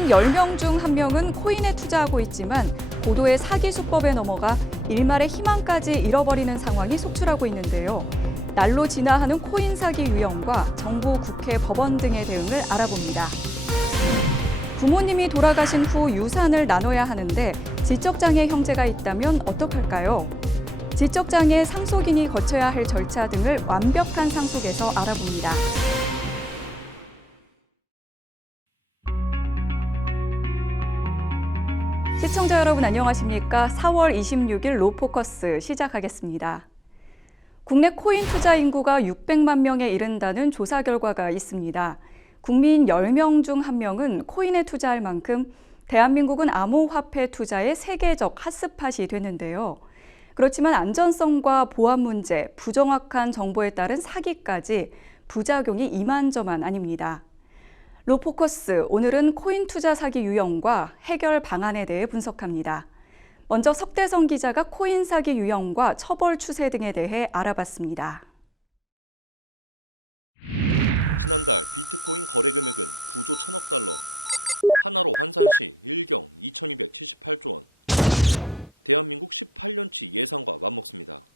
국민 10명 중 1명은 코인에 투자하고 있지만 고도의 사기 수법에 넘어가 일말의 희망까지 잃어버리는 상황이 속출하고 있는데요. 날로 진화하는 코인 사기 유형과 정부, 국회, 법원 등의 대응을 알아봅니다. 부모님이 돌아가신 후 유산을 나눠야 하는데 지적장애 형제가 있다면 어떡할까요? 지적장애 상속인이 거쳐야 할 절차 등을 완벽한 상속에서 알아봅니다. 시청자 여러분 안녕하십니까? 4월 26일 로포커스 시작하겠습니다. 국내 코인 투자 인구가 600만 명에 이른다는 조사 결과가 있습니다. 국민 10명 중 1명은 코인에 투자할 만큼 대한민국은 암호화폐 투자의 세계적 핫스팟이 됐는데요. 그렇지만 안전성과 보안 문제, 부정확한 정보에 따른 사기까지 부작용이 이만저만 아닙니다. 로포커스, 오늘은 코인 투자 사기 유형과 해결 방안에 대해 분석합니다. 먼저 석대성 기자가 코인 사기 유형과 처벌 추세 등에 대해 알아봤습니다. 지난달 비트코인 거래 금액은 9조 1천억 달러, 하나로 환산 시 1경 2278조 원. 대한민국 18년치 예상과 맞먹습니다.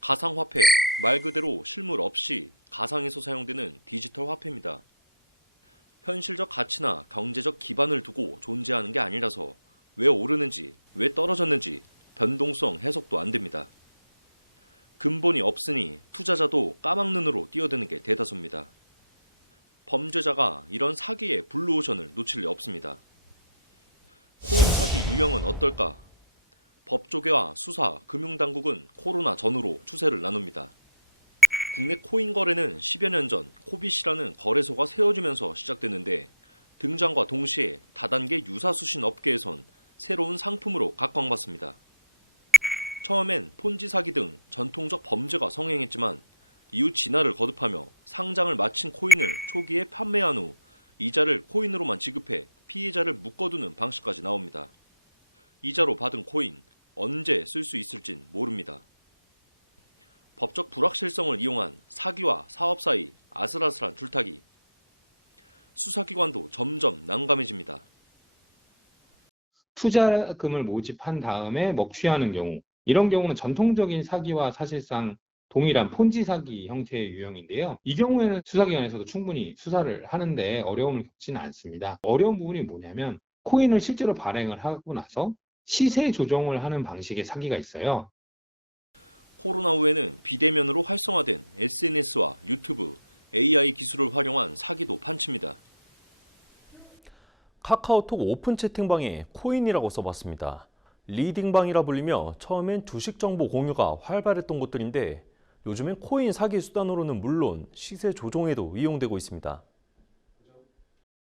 가상화폐, 말 그대로 실물 없이 가상에서 사용되는 디지털 화폐입니다. 현실적 가치나 경제적 기반을 두고 존재하는 게 아니라서 왜 오르는지, 왜 떨어졌는지 변동성 해석도 안 됩니다. 근본이 없으니 투자자도 까막눈으로 뛰어드는 게 대다수입니다. 범죄자가 이런 사기의 블루오션을 놓칠 리 없습니다. 코인 사기 유형은 어떨까? 법조계와 수사, 금융당국은 코로나 전후로 추세를 나눕니다. 국내 코인 거래는 10여 년 전 코빗이라는 거래소가 세워지면서 시작됐는데 등장과 동시에 다단계 유사수신 업계에선 새로운 상품으로 각광받습니다. 처음엔 폰지 사기 등 전통적 범죄가 성행했지만 이후 진화를 거듭하며 상장을 마친 코인을 초기에 판매한 후 이자를 코인으로만 지급해 피해자를 묶어두는 방식까지 나옵니다. 이자로 받은 코인, 언제 쓸 수 있을진 모릅니다. 법적 불확실성을 이용한 사기와 사업 사이 아슬아슬한 줄타기. 수사기관도 점점 난감해집니다. 투자금을 모집한 다음에 먹튀하는 경우, 이런 경우는 전통적인 사기와 사실상 동일한 폰지 사기 형태의 유형인데요. 이 경우에는 수사기관에서도 충분히 수사를 하는데 어려움을 겪지는 않습니다. 어려운 부분이 뭐냐면 코인을 실제로 발행을 하고 나서 시세 조정을 하는 방식의 사기가 있어요. 코로나 후에는 비대면으로 활성화된 SNS와 유튜브, AI 기술을 활용한 사기도 판칩니다. 카카오톡 오픈 채팅방에 코인이라고 써봤습니다. 리딩방이라 불리며 처음엔 주식 정보 공유가 활발했던 곳들인데 요즘엔 코인 사기 수단으로는 물론 시세 조종에도 이용되고 있습니다.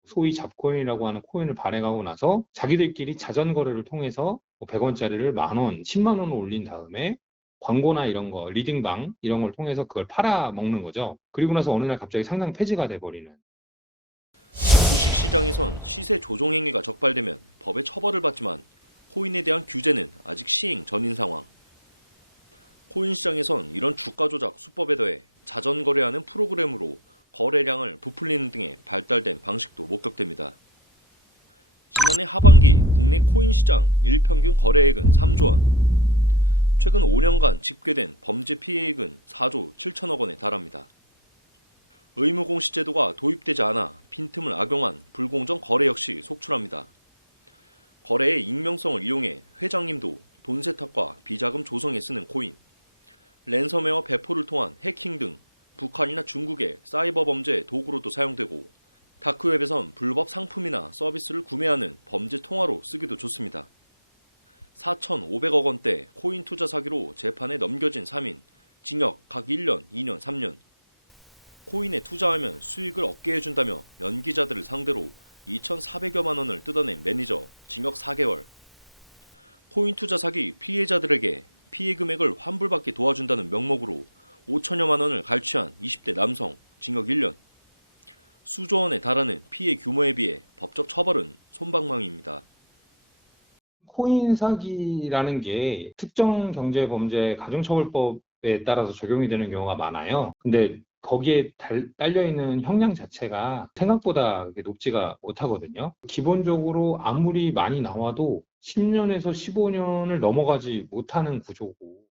소위 잡코인이라고 하는 코인을 발행하고 나서 자기들끼리 자전거래를 통해서 100원짜리를 만원, 10만 원을 올린 다음에 광고나 이런 거, 리딩방 이런 걸 통해서 그걸 팔아먹는 거죠. 그리고 나서 어느 날 갑자기 상장 폐지가 돼버리는. 주식시장에선 시세 조종 행위가 적발되면 법의 처벌을 받지만 코인에 대한 규제는 아직 시행 전인 상황. 코인 시장에선 이런 주가 조작 수법에 더해 자전거래하는 프로그램으로 거래량을 부풀리는 등의 발달된 방식도 목격됩니다. 지난해 하반기 국내 코인 시장 일평균 거래액은 3조 원. 최근 5년간 집계된 범죄 피해액은 4조 7천억 원에 달합니다. 의무공시 제도가 도입되지 않아 빈틈을 악용한 불공정 거래 역시 속출합니다. 거래의 익명성을 이용해 회장님도 돈 세탁과 비자금 조성에 쓰는 코인, 랜섬웨어 배포를 통한 해킹 등 북한이나 중국의 사이버 범죄 도구로도 사용되고 다크웹에선 불법 상품이나 서비스를 구매하는 범죄 통화로 쓰기도 좋습니다. 4,500억 원대 코인 투자 사기로 재판에 넘겨진 3인, 징역 각 1년, 2년, 3년. 코인에 투자하면 수익을 얻게 해준다며 연기자들을 상대로 2,400여만 원을 뜯어낸 매니저, 징역 4개월. 코인 투자 사기 피해자들에게 피해 금액을 환불받게 도와준다는 명목으로 5천여만 원을 갈취한 20대 남성, 징역 1년. 수조 원에 달하는 피해 규모에 비해 법적 처벌은 솜방망이입니다. 코인 사기라는 게 특정 경제범죄 가중처벌법에 따라서 적용이 되는 경우가 많아요. 근데 거기에 딸려있는 형량 자체가 생각보다 그렇게 높지가 못하거든요. 기본적으로 아무리 많이 나와도 10년에서 15년을 넘어가지 못하는 구조고.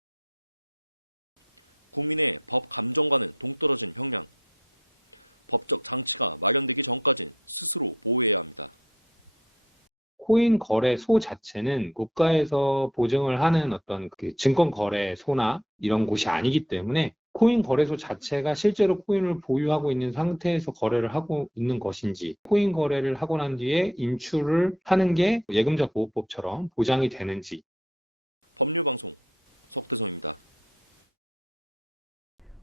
국민의 법 감정과는 동떨어진 형량. 법적 장치가 마련되기 전까진 스스로 보호해야 합니다. 코인 거래소 자체는 국가에서 보증을 하는 어떤 그 증권 거래소나 이런 곳이 아니기 때문에 코인 거래소 자체가 실제로 코인을 보유하고 있는 상태에서 거래를 하고 있는 것인지, 코인 거래를 하고 난 뒤에 인출을 하는 게 예금자 보호법처럼 보장이 되는지. 법률방송 석대성입니다.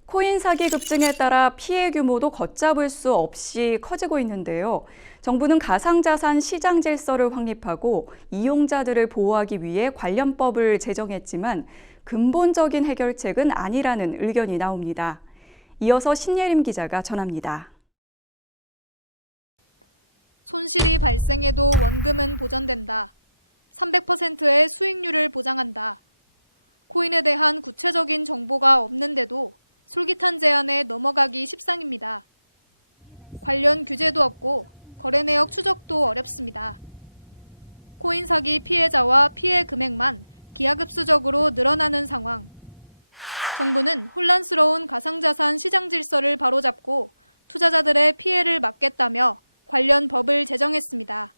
코인 사기 급증에 따라 피해 규모도 걷잡을 수 없이 커지고 있는데요. 정부는 가상자산 시장 질서를 확립하고 이용자들을 보호하기 위해 관련법을 제정했지만 근본적인 해결책은 아니라는 의견이 나옵니다. 이어서 신예림 기자가 전합니다. 손실이 발생해도 원금은 보전된다. 300%의 수익률을 보장한다. 코인에 대한 구체적인 정보가 없는데도 솔깃한 제안에 넘어가기 십상입니다. 관련 규제도 없고 거래 내역 추적도 어렵습니다. 코인 사기 피해자와 피해 금액만 기하급수적으로 늘어나는 상황. 정부는 혼란스러운 가상자산 시장 질서를 바로잡고 투자자들의 피해를 막겠다며 관련 법을 제정했습니다.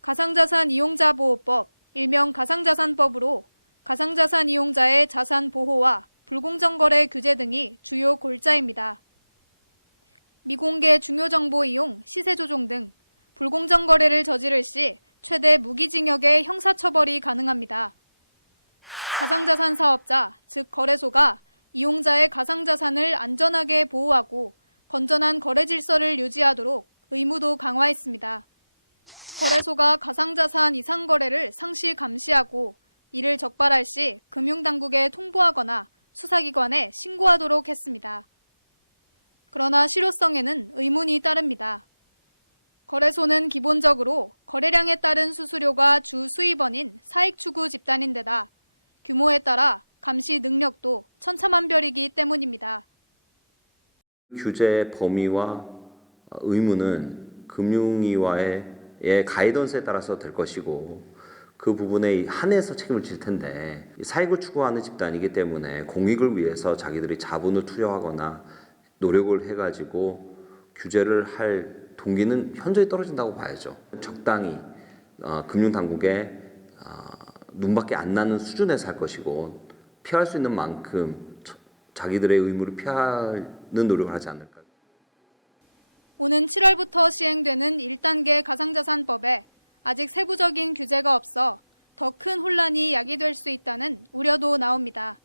가상자산 이용자 보호법, 일명 가상자산법으로 가상자산 이용자의 자산 보호와 불공정 거래 규제 등이 주요 골자입니다. 미공개 중요 정보 이용, 시세 조종 등 불공정 거래를 저지를 시 최대 무기징역의 형사처벌이 가능합니다. 가상자산 사업자, 즉 거래소가 이용자의 가상자산을 안전하게 보호하고 건전한 거래 질서를 유지하도록 의무도 강화했습니다. 거래소가 가상자산 이상 거래를 상시 감시하고 이를 적발할 시 금융당국에 통보하거나 수사기관에 신고하도록 했습니다. 그러나 실효성에는 의문이 따릅니다. 거래소는 기본적으로 거래량에 따른 수수료가 주 수입원인 사익 추구 집단인데다 규모에 따라 감시 능력도 천차만별이기 때문입니다. 규제 범위와 의무는 금융위와의 가이던스에 따라서 될 것이고 그 부분에 한해서 책임을 질 텐데 사익을 추구하는 집단이기 때문에 공익을 위해서 자기들이 자본을 투여하거나 노력을 해가지고 규제를 할 동기는 현저히 떨어진다고 봐야죠. 적당히 금융당국에 눈밖에 안 나는 수준에서 할 것이고 피할 수 있는 만큼 자기들의 의무를 피하는 노력을 하지 않을까. 오는 7월부터 시행되는 1단계 가상자산법에 아직 세부적인 규제가 없어 더 큰 혼란이 야기될 수 있다는 우려도 나옵니다.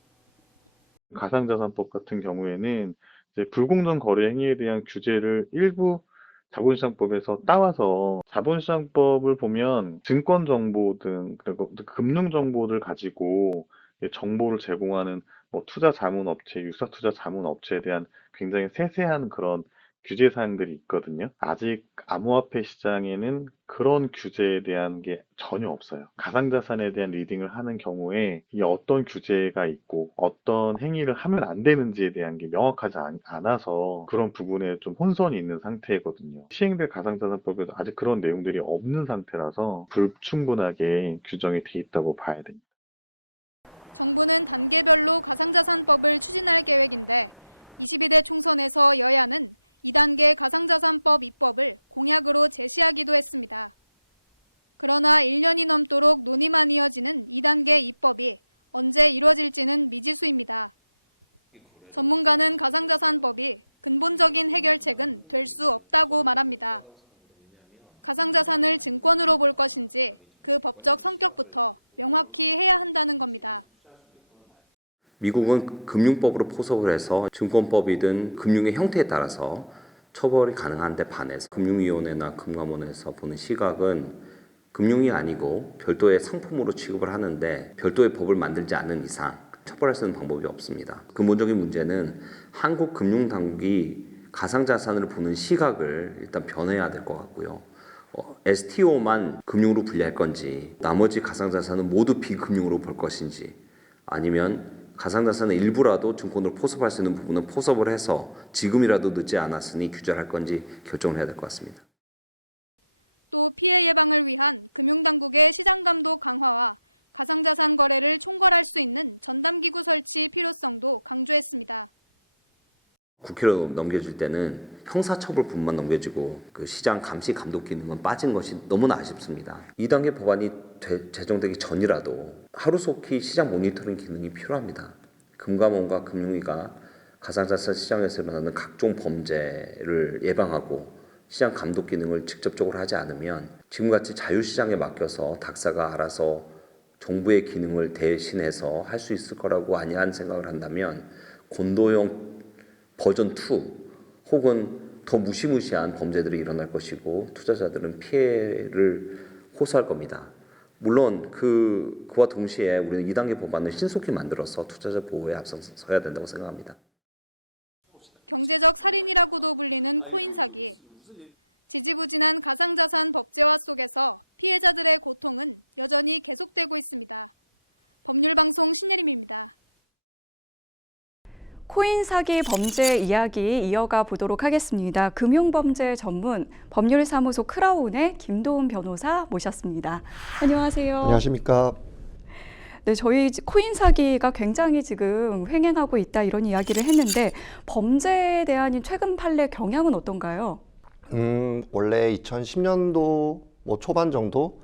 가상자산법 같은 경우에는 이제 불공정 거래 행위에 대한 규제를 일부 자본시장법에서 따와서 자본시장법을 보면 증권 정보 등 그리고 금융 정보를 가지고 정보를 제공하는 뭐 투자 자문 업체, 유사 투자 자문 업체에 대한 굉장히 세세한 그런 규제 사항들이 있거든요. 아직 암호화폐 시장에는 그런 규제에 대한 게 전혀 없어요. 가상자산에 대한 리딩을 하는 경우에 이 어떤 규제가 있고 어떤 행위를 하면 안 되는지에 대한 게 명확하지 않아서 그런 부분에 좀 혼선이 있는 상태거든요. 시행될 가상자산법에도 아직 그런 내용들이 없는 상태라서 불충분하게 규정이 돼 있다고 봐야 됩니다. 정부는 단계별로 가상자산법을 추진할 계획인데 22대 총선에서 여야는 2단계 가상자산법 입법을 공약으로 제시하기도 했습니다. 그러나 1년이 넘도록 논의만 이어지는 2단계 입법이 언제 이뤄질지는 미지수입니다. 전문가는 가상자산법이 근본적인 해결책은 될 수 없다고 말합니다. 가상자산을 증권으로 볼 것인지 그 법적 성격부터 명확히 해야 한다는 겁니다. 미국은 금융법으로 포섭을 해서 증권법이든 금융의 형태에 따라서 처벌이 가능한데 반해서 금융위원회나 금감원에서 보는 시각은 금융이 아니고 별도의 상품으로 취급을 하는데 별도의 법을 만들지 않는 이상 처벌할 수 있는 방법이 없습니다. 근본적인 문제는 한국 금융당국이 가상자산을 보는 시각을 일단 변해야 될 것 같고요. STO만 금융으로 분리할 건지 나머지 가상자산은 모두 비금융으로 볼 것인지 아니면 가상자산의 일부라도 증권으로 포섭할 수 있는 부분은 포섭을 해서 지금이라도 늦지 않았으니 규제를 할 건지 결정을 해야 될 것 같습니다. 또 피해 예방을 위한 금융당국의 시장감독 강화와 가상자산 거래를 총괄할 수 있는 전담기구 설치 필요성도 강조했습니다. 국회로 넘겨질 때는 형사처벌뿐만 넘겨지고 그 시장 감시 감독 기능은 빠진 것이 너무나 아쉽습니다. 2단계 법안이 제정되기 전이라도 하루속히 시장 모니터링 기능이 필요합니다. 금감원과 금융위가 가상자산 시장에서 일어나는 각종 범죄를 예방하고 시장 감독 기능을 직접적으로 하지 않으면 지금같이 자유시장에 맡겨서 닥사가 알아서 정부의 기능을 대신해서 할 수 있을 거라고 안이한 생각을 한다면 곤도형 버전 2 혹은 더 무시무시한 범죄들이 일어날 것이고 투자자들은 피해를 호소할 겁니다. 물론 그와 동시에 우리는 2단계 법안을 신속히 만들어서 투자자 보호에 앞서서야 된다고 생각합니다. 경제적 살인이라고도 불리는 코인 사기. 지지부진한 가상자산 법제화 속에서 피해자들의 고통은 여전히 계속되고 있습니다. 법률방송 신예림입니다. 코인 사기 범죄 이야기 이어가 보도록 하겠습니다. 금융범죄 전문 법률사무소 크라운의 김도훈 변호사 모셨습니다. 안녕하세요. 안녕하십니까. 네, 저희 코인 사기가 굉장히 지금 횡행하고 있다 이런 이야기를 했는데 범죄에 대한 최근 판례 경향은 어떤가요? 원래 2010년도 뭐 초반 정도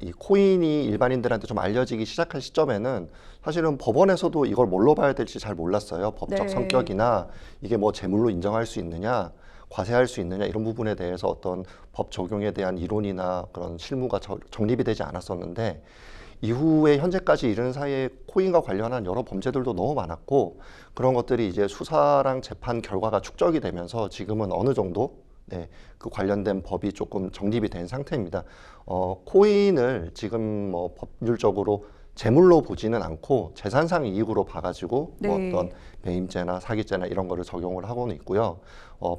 이 코인이 일반인들한테 좀 알려지기 시작한 시점에는 사실은 법원에서도 이걸 뭘로 봐야 될지 잘 몰랐어요. 법적 네. 성격이나 이게 뭐 재물로 인정할 수 있느냐, 과세할 수 있느냐 이런 부분에 대해서 어떤 법 적용에 대한 이론이나 그런 실무가 정립이 되지 않았었는데 이후에 현재까지 이른 사이에 코인과 관련한 여러 범죄들도 너무 많았고 그런 것들이 이제 수사랑 재판 결과가 축적이 되면서 지금은 어느 정도 그 관련된 법이 조금 정립이 된 상태입니다. 코인을 지금 뭐 법률적으로 재물로 보지는 않고 재산상 이익으로 봐가지고 뭐 네. 어떤 배임죄나 사기죄나 이런 거를 적용을 하고는 있고요.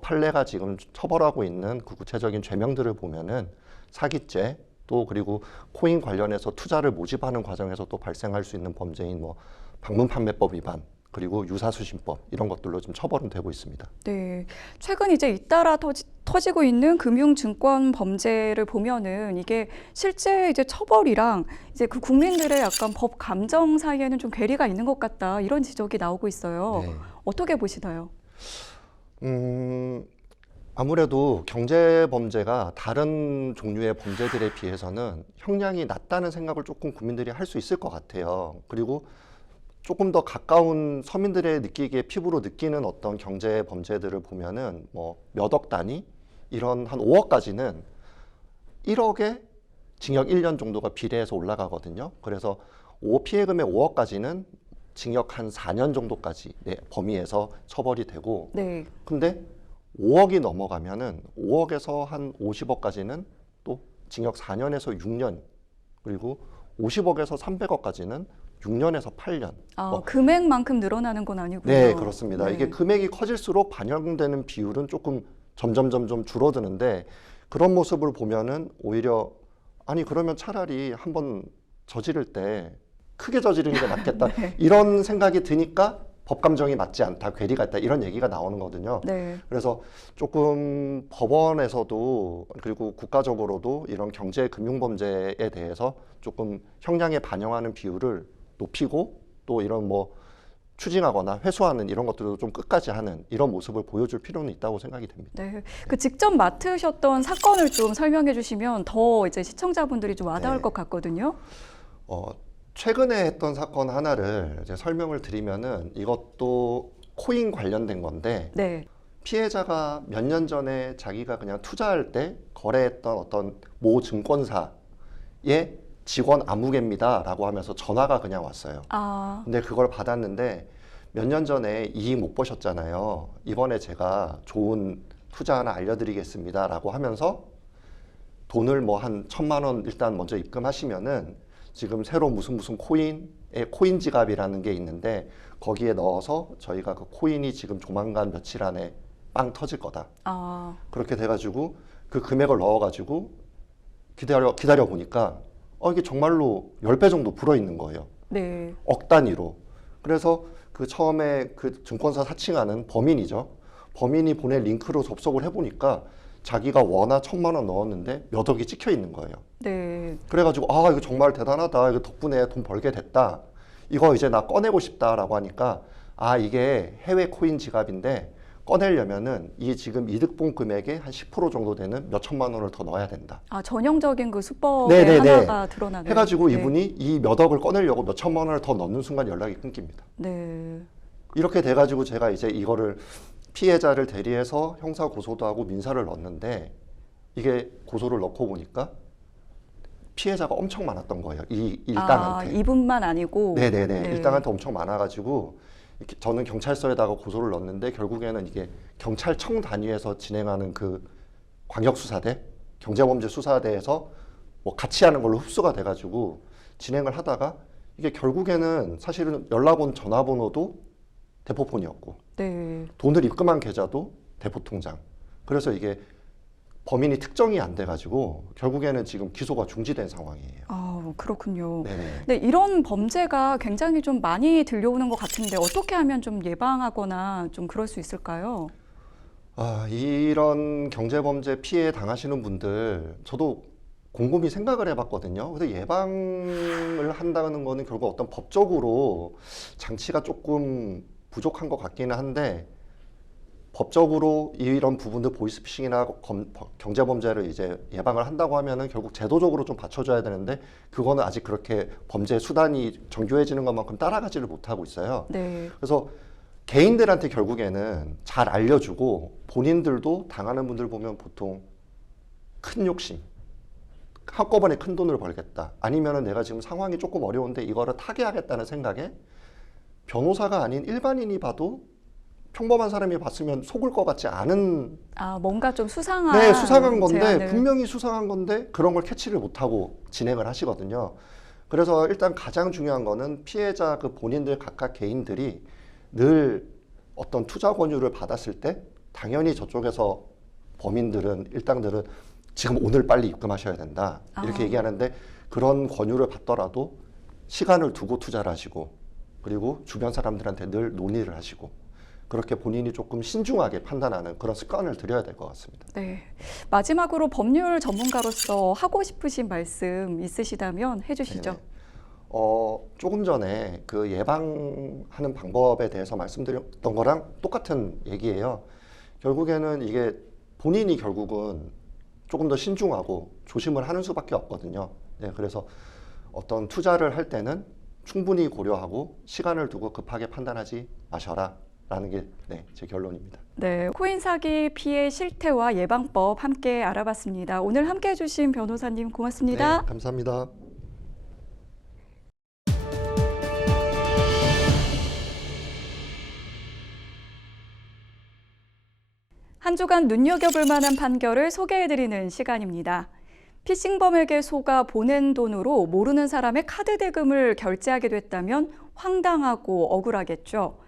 판례가 지금 처벌하고 있는 그 구체적인 죄명들을 보면은 사기죄 또 그리고 코인 관련해서 투자를 모집하는 과정에서 또 발생할 수 있는 범죄인 뭐 방문판매법 위반 그리고 유사수신법 이런 것들로 좀 처벌은 되고 있습니다. 네, 최근 이제 잇따라 터지고 있는 금융증권 범죄를 보면은 이게 실제 이제 처벌이랑 이제 그 국민들의 약간 법 감정 사이에는 좀 괴리가 있는 것 같다 이런 지적이 나오고 있어요. 네. 어떻게 보시나요? 아무래도 경제 범죄가 다른 종류의 범죄들에 비해서는 형량이 낮다는 생각을 조금 국민들이 할 수 있을 것 같아요. 그리고 조금 더 가까운 서민들의 느끼기에 피부로 느끼는 어떤 경제 범죄들을 보면은 뭐 몇 억 단위 이런 한 5억까지는 1억에 징역 1년 정도가 비례해서 올라가거든요. 그래서 피해금의 5억까지는 징역 한 4년 정도까지 범위에서 처벌이 되고 네. 근데 5억이 넘어가면은 5억에서 한 50억까지는 또 징역 4년에서 6년 그리고 50억에서 300억까지는 6년에서 8년. 금액만큼 늘어나는 건 아니고요. 네, 그렇습니다. 네. 이게 금액이 커질수록 반영되는 비율은 조금 점점 줄어드는데 그런 모습을 보면은 오히려 아니 그러면 차라리 한번 저지를 때 크게 저지르는 게 낫겠다. 네. 이런 생각이 드니까 법 감정이 맞지 않다, 괴리가 있다 이런 얘기가 나오는 거거든요. 네. 그래서 조금 법원에서도 그리고 국가적으로도 이런 경제 금융 범죄에 대해서 조금 형량에 반영하는 비율을 높이고 또 이런 뭐 추징하거나 회수하는 이런 것들도 좀 끝까지 하는 이런 모습을 보여줄 필요는 있다고 생각이 됩니다. 네, 그 직접 맡으셨던 사건을 좀 설명해 주시면 더 이제 시청자분들이 좀 와닿을 네. 것 같거든요. 최근에 했던 사건 하나를 이제 설명을 드리면은 이것도 코인 관련된 건데 네. 피해자가 몇 년 전에 자기가 그냥 투자할 때 거래했던 어떤 모 증권사의 직원 아무개입니다라고 하면서 전화가 그냥 왔어요. 근데 그걸 받았는데 몇 년 전에 이익 못 보셨잖아요. 이번에 제가 좋은 투자 하나 알려드리겠습니다라고 하면서 돈을 뭐 한 1,000만 원 일단 먼저 입금하시면은 지금 새로 무슨 코인의 코인 지갑이라는 게 있는데 거기에 넣어서 저희가 그 코인이 지금 조만간 며칠 안에 빵 터질 거다. 그렇게 돼가지고 그 금액을 넣어가지고 기다려 보니까 이게 정말로 10배 정도 불어 있는 거예요. 네. 억 단위로. 그래서 그 처음에 그 증권사 사칭하는 범인이죠. 범인이 보낸 링크로 접속을 해보니까 자기가 원화 1,000만 원 넣었는데 몇 억이 찍혀 있는 거예요. 네. 그래가지고 아 이거 정말 대단하다. 이거 덕분에 돈 벌게 됐다. 이거 이제 나 꺼내고 싶다라고 하니까 아 이게 해외 코인 지갑인데 꺼내려면은 이 지금 이득본 금액의 한 10% 정도 되는 몇 천만 원을 더 넣어야 된다. 아, 전형적인 그 수법의 네네네. 하나가 드러나는. 해가지고 네. 이분이 이 몇 억을 꺼내려고 몇 천만 원을 더 넣는 순간 연락이 끊깁니다. 네. 이렇게 돼가지고 제가 이제 이거를 피해자를 대리해서 형사 고소도 하고 민사를 넣었는데 이게 고소를 넣고 보니까 피해자가 엄청 많았던 거예요. 이 일당한테. 아, 이분만 아니고. 네네네. 네. 일당한테 엄청 많아가지고 이렇게 저는 경찰서에다가 고소를 넣었는데 결국에는 이게 경찰청 단위에서 진행하는 그 광역수사대, 경제범죄수사대에서 뭐 같이 하는 걸로 흡수가 돼가지고 진행을 하다가 이게 결국에는 사실은 연락 온 전화번호도 대포폰이었고 네. 돈을 입금한 계좌도 대포통장. 그래서 이게 범인이 특정이 안 돼가지고 결국에는 지금 기소가 중지된 상황이에요. 아, 그렇군요. 네네. 네, 이런 범죄가 굉장히 좀 많이 들려오는 것 같은데 어떻게 하면 좀 예방하거나 좀 그럴 수 있을까요? 아, 이런 경제범죄 피해 당하시는 분들 저도 곰곰이 생각을 해봤거든요. 그래서 예방을 한다는 거는 결국 어떤 법적으로 장치가 조금 부족한 것 같기는 한데 법적으로 이런 부분들 보이스피싱이나 경제범죄를 이제 예방을 한다고 하면은 결국 제도적으로 좀 받쳐줘야 되는데 그거는 아직 그렇게 범죄 수단이 정교해지는 것만큼 따라가지를 못하고 있어요. 네. 그래서 개인들한테 결국에는 잘 알려주고 본인들도 당하는 분들 보면 보통 큰 욕심, 한꺼번에 큰 돈을 벌겠다. 아니면은 내가 지금 상황이 조금 어려운데 이거를 타개하겠다는 생각에 변호사가 아닌 일반인이 봐도 평범한 사람이 봤으면 속을 것 같지 않은 아, 뭔가 좀 수상한. 네, 수상한 건데 제안을. 분명히 수상한 건데 그런 걸 캐치를 못하고 진행을 하시거든요. 그래서 일단 가장 중요한 거는 피해자 그 본인들 각각 개인들이 늘 어떤 투자 권유를 받았을 때 당연히 저쪽에서 범인들은 일당들은 지금 오늘 빨리 입금하셔야 된다 이렇게 얘기하는데 그런 권유를 받더라도 시간을 두고 투자를 하시고 그리고 주변 사람들한테 늘 논의를 하시고 그렇게 본인이 조금 신중하게 판단하는 그런 습관을 들여야 될 것 같습니다. 네. 마지막으로 법률 전문가로서 하고 싶으신 말씀 있으시다면 해주시죠. 네네. 조금 전에 그 예방하는 방법에 대해서 말씀드렸던 거랑 똑같은 얘기예요. 결국에는 이게 본인이 결국은 조금 더 신중하고 조심을 하는 수밖에 없거든요. 네, 그래서 어떤 투자를 할 때는 충분히 고려하고 시간을 두고 급하게 판단하지 마셔라 라는 게 제 결론입니다. 네, 코인 사기 피해 실태와 예방법 함께 알아봤습니다. 오늘 함께 해주신 변호사님 고맙습니다. 네, 감사합니다. 한 주간 눈여겨볼 만한 판결을 소개해드리는 시간입니다. 피싱범에게 속아 보낸 돈으로 모르는 사람의 카드 대금을 결제하게 됐다면 황당하고 억울하겠죠.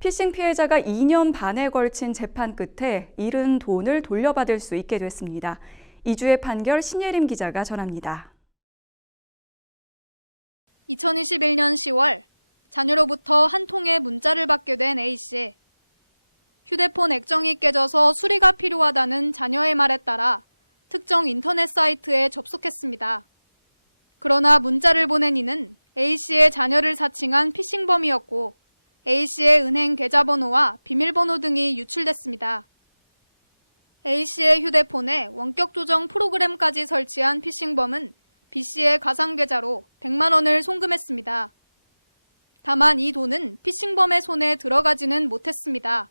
피싱 피해자가 2년 반에 걸친 재판 끝에 잃은 돈을 돌려받을 수 있게 됐습니다. 이 주의 판결 신예림 기자가 전합니다. 2021년 10월 자녀로부터 한 통의 문자를 받게 된 A씨. 휴대폰 액정이 깨져서 수리가 필요하다는 자녀의 말에 따라 특정 인터넷 사이트에 접속했습니다. 그러나 문자를 보낸 이는 A씨의 자녀를 사칭한 피싱범이었고 A씨의 은행 계좌번호와 비밀번호 등이 유출됐습니다. A씨의 휴대폰에 원격 조정 프로그램까지 설치한 피싱범은 B씨의 가상계좌로 100만 원을 송금했습니다. 다만 이 돈은 피싱범의 손에 들어가지는 못했습니다.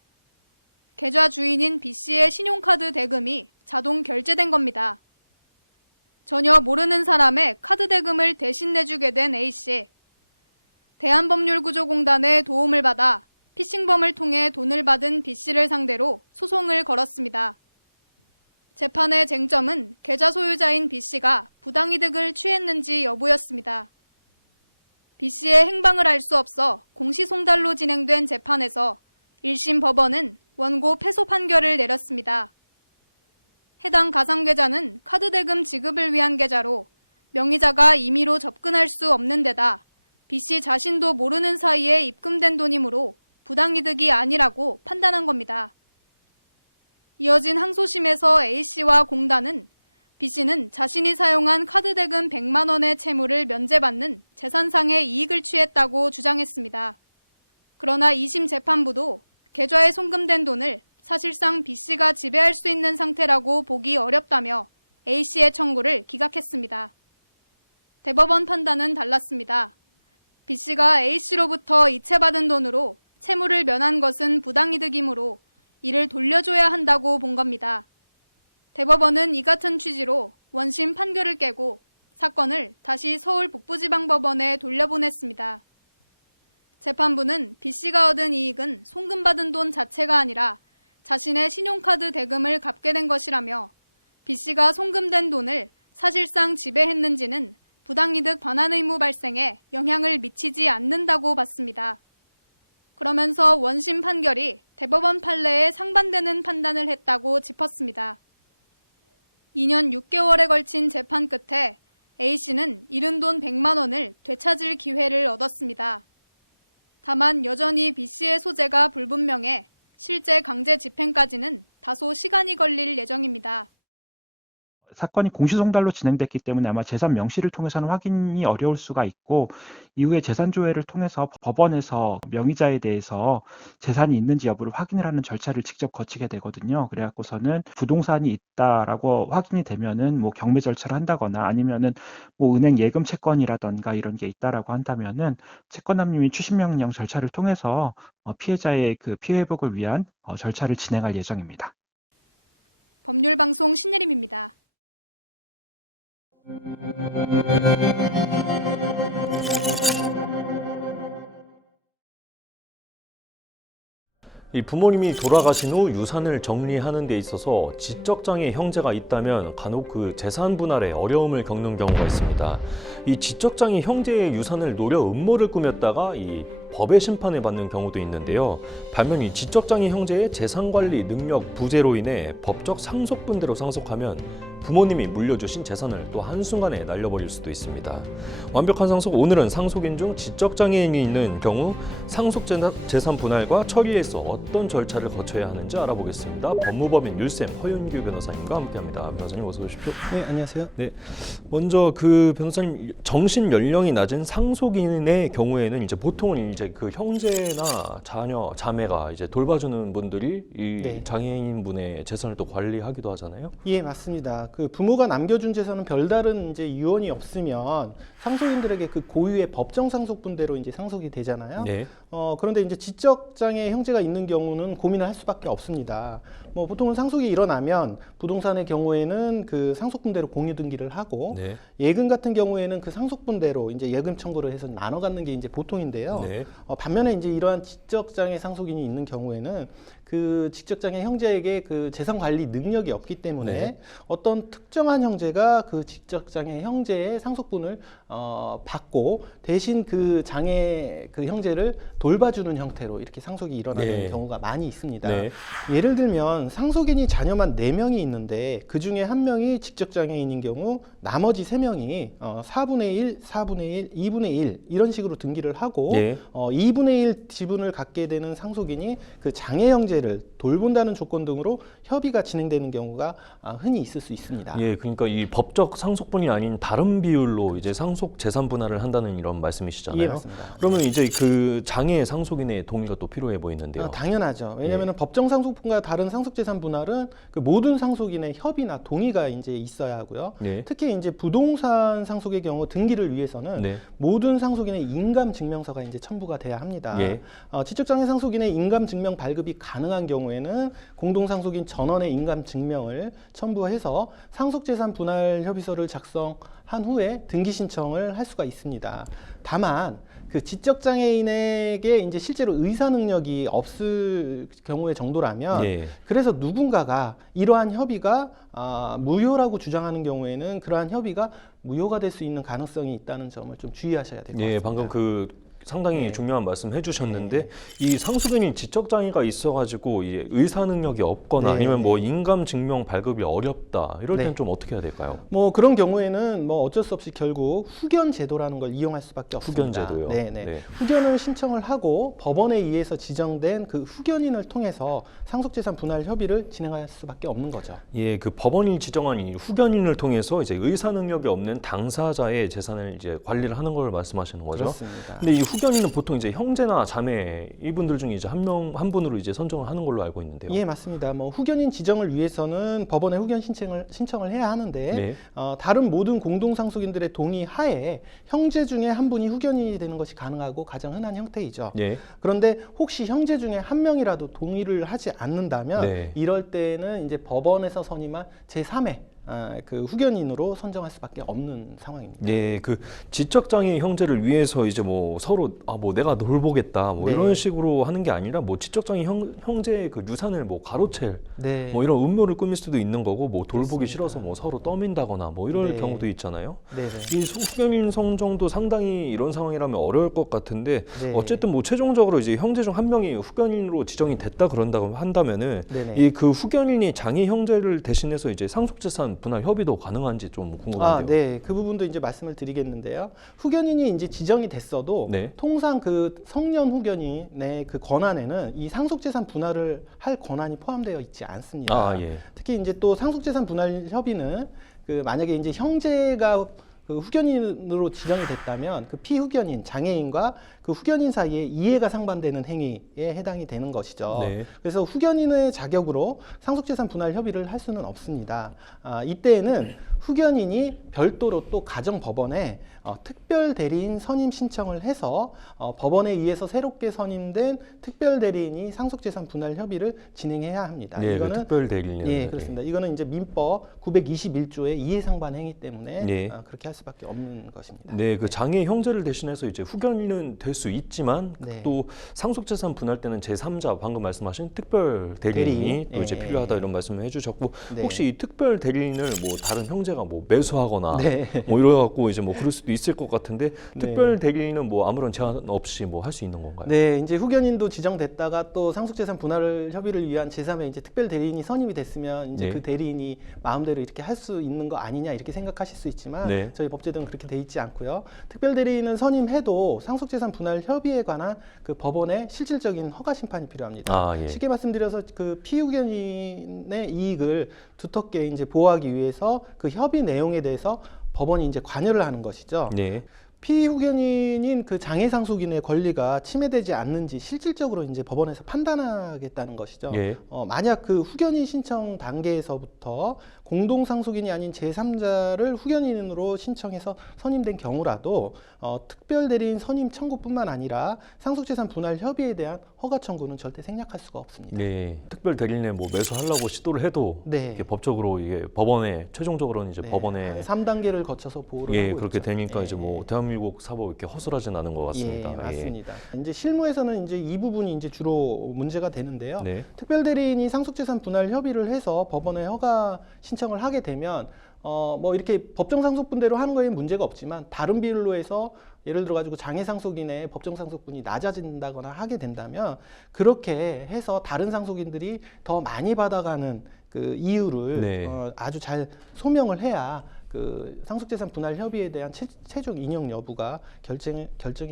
계좌 주인인 B씨의 신용카드 대금이 자동 결제된 겁니다. 전혀 모르는 사람의 카드 대금을 대신 내주게 된 A씨. 대한법률구조공단의 도움을 받아 피싱범을 통해 돈을 받은 B씨를 상대로 소송을 걸었습니다. 재판의 쟁점은 계좌 소유자인 B씨가 부당이득을 취했는지 여부였습니다. B씨의 행방을 알 수 없어 공시송달로 진행된 재판에서 1심 법원은 원고 패소 판결을 내렸습니다. 해당 가상계좌는 카드 대금 지급을 위한 계좌로 명의자가 임의로 접근할 수 없는 데다 B씨 자신도 모르는 사이에 입금된 돈이므로 부당이득이 아니라고 판단한 겁니다. 이어진 항소심에서 A씨와 공단은 B씨는 자신이 사용한 카드 대금 100만 원의 채무를 면제받는 재산상의 이익을 취했다고 주장했습니다. 그러나 2심 재판부도 계좌에 송금된 돈을 사실상 B씨가 지배할 수 있는 상태라고 보기 어렵다며 A씨의 청구를 기각했습니다. 대법원 판단은 달랐습니다. B씨가 A씨로부터 이체받은 돈으로 채무를 면한 것은 부당이득이므로 이를 돌려줘야 한다고 본 겁니다. 대법원은 이 같은 취지로 원심 판결을 깨고 사건을 다시 서울 북부지방법원에 돌려보냈습니다. 재판부는 B씨가 얻은 이익은 송금받은 돈 자체가 아니라 자신의 신용카드 대금을 갚게 된 것이라며 B씨가 송금된 돈을 사실상 지배했는지는 부당이득 반환 의무 발생에 영향을 미치지 않는다고 봤습니다. 그러면서 원심 판결이 대법원 판례에 상반되는 판단을 했다고 짚었습니다. 2년 6개월에 걸친 재판 끝에 A씨는 잃은 돈 100만 원을 되찾을 기회를 얻었습니다. 다만 여전히 B씨의 소재가 불분명해 실제 강제 집행까지는 다소 시간이 걸릴 예정입니다. 사건이 공시송달로 진행됐기 때문에 아마 재산 명시를 통해서는 확인이 어려울 수가 있고 이후에 재산조회를 통해서 법원에서 명의자에 대해서 재산이 있는지 여부를 확인을 하는 절차를 직접 거치게 되거든요. 그래갖고서는 부동산이 있다라고 확인이 되면은 뭐 경매 절차를 한다거나 아니면은 뭐 은행 예금 채권이라던가 이런 게 있다라고 한다면은 채권남용 및 추심명령 절차를 통해서 피해자의 그 피해 회복을 위한 절차를 진행할 예정입니다. 법률방송 신예림입니다. 이 부모님이 돌아가신 후 유산을 정리하는 데 있어서 지적장애 형제가 있다면 간혹 그 재산 분할에 어려움을 겪는 경우가 있습니다. 이 지적장애 형제의 유산을 노려 음모를 꾸몄다가 이 법의 심판을 받는 경우도 있는데요. 반면 이 지적장애 형제의 재산관리 능력 부재로 인해 법적 상속분대로 상속하면 부모님이 물려주신 재산을 또 한순간에 날려버릴 수도 있습니다. 완벽한 상속, 오늘은 상속인 중 지적장애인이 있는 경우 상속재산 분할과 처리에서 어떤 절차를 거쳐야 하는지 알아보겠습니다. 법무법인 율쌤 허윤규 변호사님과 함께합니다. 변호사님 어서 오십시오. 네, 안녕하세요. 네, 먼저 그 변호사님 정신 연령이 낮은 상속인의 경우에는 이제 보통은 이제 그 형제나 자녀, 자매가 이제 돌봐주는 분들이 이 네. 장애인분의 재산을 또 관리하기도 하잖아요. 예, 맞습니다. 그 부모가 남겨준 재산은 별다른 이제 유언이 없으면 상속인들에게 그 고유의 법정 상속분대로 이제 상속이 되잖아요. 네. 그런데 이제 지적장애 형제가 있는 경우는 고민을 할 수밖에 없습니다. 뭐 보통은 상속이 일어나면 부동산의 경우에는 그 상속분대로 공유 등기를 하고 네. 예금 같은 경우에는 그 상속분대로 이제 예금 청구를 해서 나눠 갖는 게 이제 보통인데요. 네. 반면에 이제 이러한 지적장애 상속인이 있는 경우에는 그 지적장애 형제에게 그 재산 관리 능력이 없기 때문에 네. 어떤 특정한 형제가 그 지적장애 형제의 상속분을 받고 대신 그 장애 그 형제를 돌봐주는 형태로 이렇게 상속이 일어나는 네. 경우가 많이 있습니다. 네. 예를 들면 상속인이 자녀만 4명이 있는데 그 중에 1명이 지적장애인인 경우 나머지 3명이 4분의 1, 4분의 1, 2분의 1 이런 식으로 등기를 하고 네. 2분의 1 지분을 갖게 되는 상속인이 그 장애 형제를 돌본다는 조건 등으로 협의가 진행되는 경우가 흔히 있을 수 있습니다. 예, 그러니까 이 법적 상속분이 아닌 다른 비율로 이제 상속 재산 분할을 한다는 이런 말씀이시잖아요. 예, 맞습니다. 그러면 이제 그 장애 상속인의 동의가 또 필요해 보이는데요. 당연하죠. 왜냐하면 법정 상속분과 다른 상속재산 분할은 그 모든 상속인의 협의나 동의가 이제 있어야 하고요. 네. 특히 이제 부동산 상속의 경우 등기를 위해서는 네. 모든 상속인의 인감 증명서가 이제 첨부가 돼야 합니다. 예. 지적장애 상속인의 인감 증명 발급이 가능한 경우에는 공동상속인 전원의 인감 증명을 첨부해서 상속재산 분할 협의서를 작성한 후에 등기 신청을 할 수가 있습니다. 다만 그 지적장애인에게 이제 실제로 의사 능력이 없을 경우의 정도라면 예. 그래서 누군가가 이러한 협의가 무효라고 주장하는 경우에는 그러한 협의가 무효가 될 수 있는 가능성이 있다는 점을 좀 주의하셔야 될 것 같습니다. 예, 방금 그 상당히 네. 중요한 말씀 해주셨는데 이 상속인이 지적 장애가 있어가지고 이제 의사 능력이 없거나 네, 아니면 네. 뭐 인감 증명 발급이 어렵다 이럴 때는 네. 좀 어떻게 해야 될까요? 뭐 그런 경우에는 뭐 어쩔 수 없이 결국 후견 제도라는 걸 이용할 수밖에 없습니다. 후견 제도요. 네네. 네. 후견을 신청을 하고 법원에 의해서 지정된 그 후견인을 통해서 상속재산 분할 협의를 진행할 수밖에 없는 거죠. 예, 그 법원이 지정한 이 후견인을 통해서 이제 의사 능력이 없는 당사자의 재산을 이제 관리를 하는 걸 말씀하시는 거죠. 그렇습니다. 근데 이 후견인은 보통 이제 형제나 자매 이분들 중에 이제 한 분으로 이제 선정을 하는 걸로 알고 있는데요. 예, 맞습니다. 뭐 후견인 지정을 위해서는 법원에 후견 신청을 해야 하는데 네. 다른 모든 공동상속인들의 동의 하에 형제 중에 한 분이 후견인이 되는 것이 가능하고 가장 흔한 형태이죠. 예. 그런데 혹시 형제 중에 한 명이라도 동의를 하지 않는다면 네. 이럴 때는 이제 법원에서 선임한 제3의 그 후견인으로 선정할 수밖에 없는 상황입니다. 예, 그 지적장애 형제를 위해서 이제 뭐 서로 뭐 내가 널 보겠다 뭐 네. 이런 식으로 하는 게 아니라 뭐 지적장애 형제의 그 유산을 뭐 가로챌 네. 뭐 이런 음모를 꾸밀 수도 있는 거고 뭐 돌보기 그렇습니다. 싫어서 뭐 서로 떠민다거나 뭐 이럴 네. 경우도 있잖아요. 네네. 이 후견인 선정도 상당히 이런 상황이라면 어려울 것 같은데 네. 어쨌든 뭐 최종적으로 이제 형제 중 한 명이 후견인으로 지정이 됐다 그런다고 한다면은 네네. 이 그 후견인이 장애 형제를 대신해서 이제 상속재산 분할 협의도 가능한지 좀 궁금한데요. 네. 그 부분도 이제 말씀을 드리겠는데요. 후견인이 이제 지정이 됐어도 네. 통상 그 성년 후견인의 그 권한에는 이 상속재산 분할을 할 권한이 포함되어 있지 않습니다. 예. 특히 이제 또 상속재산 분할 협의는 그 만약에 이제 형제가 그 후견인으로 지정이 됐다면 그 피후견인 장애인과 그 후견인 사이에 이해가 상반되는 행위에 해당이 되는 것이죠. 네. 그래서 후견인의 자격으로 상속재산 분할 협의를 할 수는 없습니다. 이때에는 후견인이 별도로 또 가정법원에 특별 대리인 선임 신청을 해서 법원에 의해서 새롭게 선임된 특별 대리인이 상속재산 분할 협의를 진행해야 합니다. 네, 이거는 그 특별 대리인. 예, 그렇습니다. 이거는 이제 민법 921조의 이해상반 행위 때문에 네. 그렇게 할 수밖에 없는 것입니다. 네, 그 장애 형제를 대신해서 이제 후견인은 될 수 있지만 네. 또 상속재산 분할 때는 제3자 방금 말씀하신 특별 대리인이 대리인. 또 이제 예. 필요하다 이런 말씀을 해주셨고 네. 혹시 이 특별 대리인을 뭐 다른 형제가 뭐 매수하거나 네. 뭐 이래갖고 이제 뭐 그럴 수도 있을 것 같은데 네. 특별 대리인은 뭐 아무런 제한 없이 뭐 할 수 있는 건가요? 네, 이제 후견인도 지정됐다가 또 상속재산 분할 협의를 위한 제3의 이제 특별 대리인이 선임이 됐으면 이제 네. 그 대리인이 마음대로 이렇게 할 수 있는 거 아니냐 이렇게 생각하실 수 있지만 네. 저희 법제도는 그렇게 돼 있지 않고요. 특별 대리인은 선임해도 상속재산 분할 협의에 관한 그 법원의 실질적인 허가 심판이 필요합니다. 예. 쉽게 말씀드려서 그 피후견인의 이익을 두텁게 이제 보호하기 위해서 그 협의 내용에 대해서 법원이 이제 관여를 하는 것이죠. 네. 피후견인인 그 장애 상속인의 권리가 침해되지 않는지 실질적으로 이제 법원에서 판단하겠다는 것이죠. 예. 만약 그 후견인 신청 단계에서부터 공동 상속인이 아닌 제3자를 후견인으로 신청해서 선임된 경우라도 특별 대리인 선임 청구뿐만 아니라 상속재산 분할 협의에 대한 허가 청구는 절대 생략할 수가 없습니다. 네. 특별 대리인에 뭐 매수하려고 시도를 해도 네. 이게 법적으로 이게 법원에 최종적으로는 이제 네, 법원에 3단계를 거쳐서 보호를 하고 그렇게 있죠. 되니까 예, 이제 뭐 대한민국 사법 이렇게 허술하진 않은 것 같습니다. 예, 맞습니다. 이제 실무에서는 이제 이 부분이 이제 주로 문제가 되는데요. 네. 특별 대리인이 상속재산 분할 협의를 해서 법원에 허가 신청을 하게 되면 뭐 이렇게 법정 상속분대로 하는 거에 문제가 없지만 다른 비율로 해서 예를 들어 가지고 장애 상속인의 법정 상속분이 낮아진다거나 하게 된다면 그렇게 해서 다른 상속인들이 더 많이 받아가는 그 이유를 네. 아주 잘 소명을 해야 그 상속재산 분할 협의에 대한 최종 인용 여부가 결정이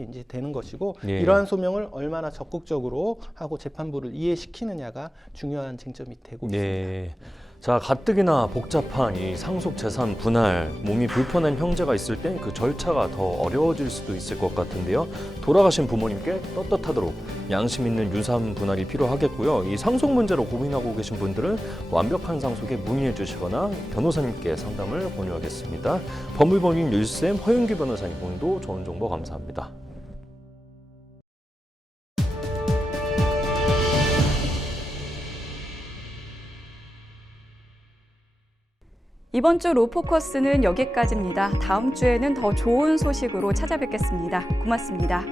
이제 되는 것이고 예. 이러한 소명을 얼마나 적극적으로 하고 재판부를 이해시키느냐가 중요한 쟁점이 되고 있습니다. 네. 자, 가뜩이나 복잡한 이 상속재산 분할, 몸이 불편한 형제가 있을 땐 그 절차가 더 어려워질 수도 있을 것 같은데요. 돌아가신 부모님께 떳떳하도록 양심 있는 유산 분할이 필요하겠고요. 이 상속 문제로 고민하고 계신 분들은 완벽한 상속에 문의해 주시거나 변호사님께 상담을 권유하겠습니다. 법무법인 뉴스쌤 허윤규 변호사님 오늘도 좋은 정보 감사합니다. 이번 주 로포커스는 여기까지입니다. 다음 주에는 더 좋은 소식으로 찾아뵙겠습니다. 고맙습니다.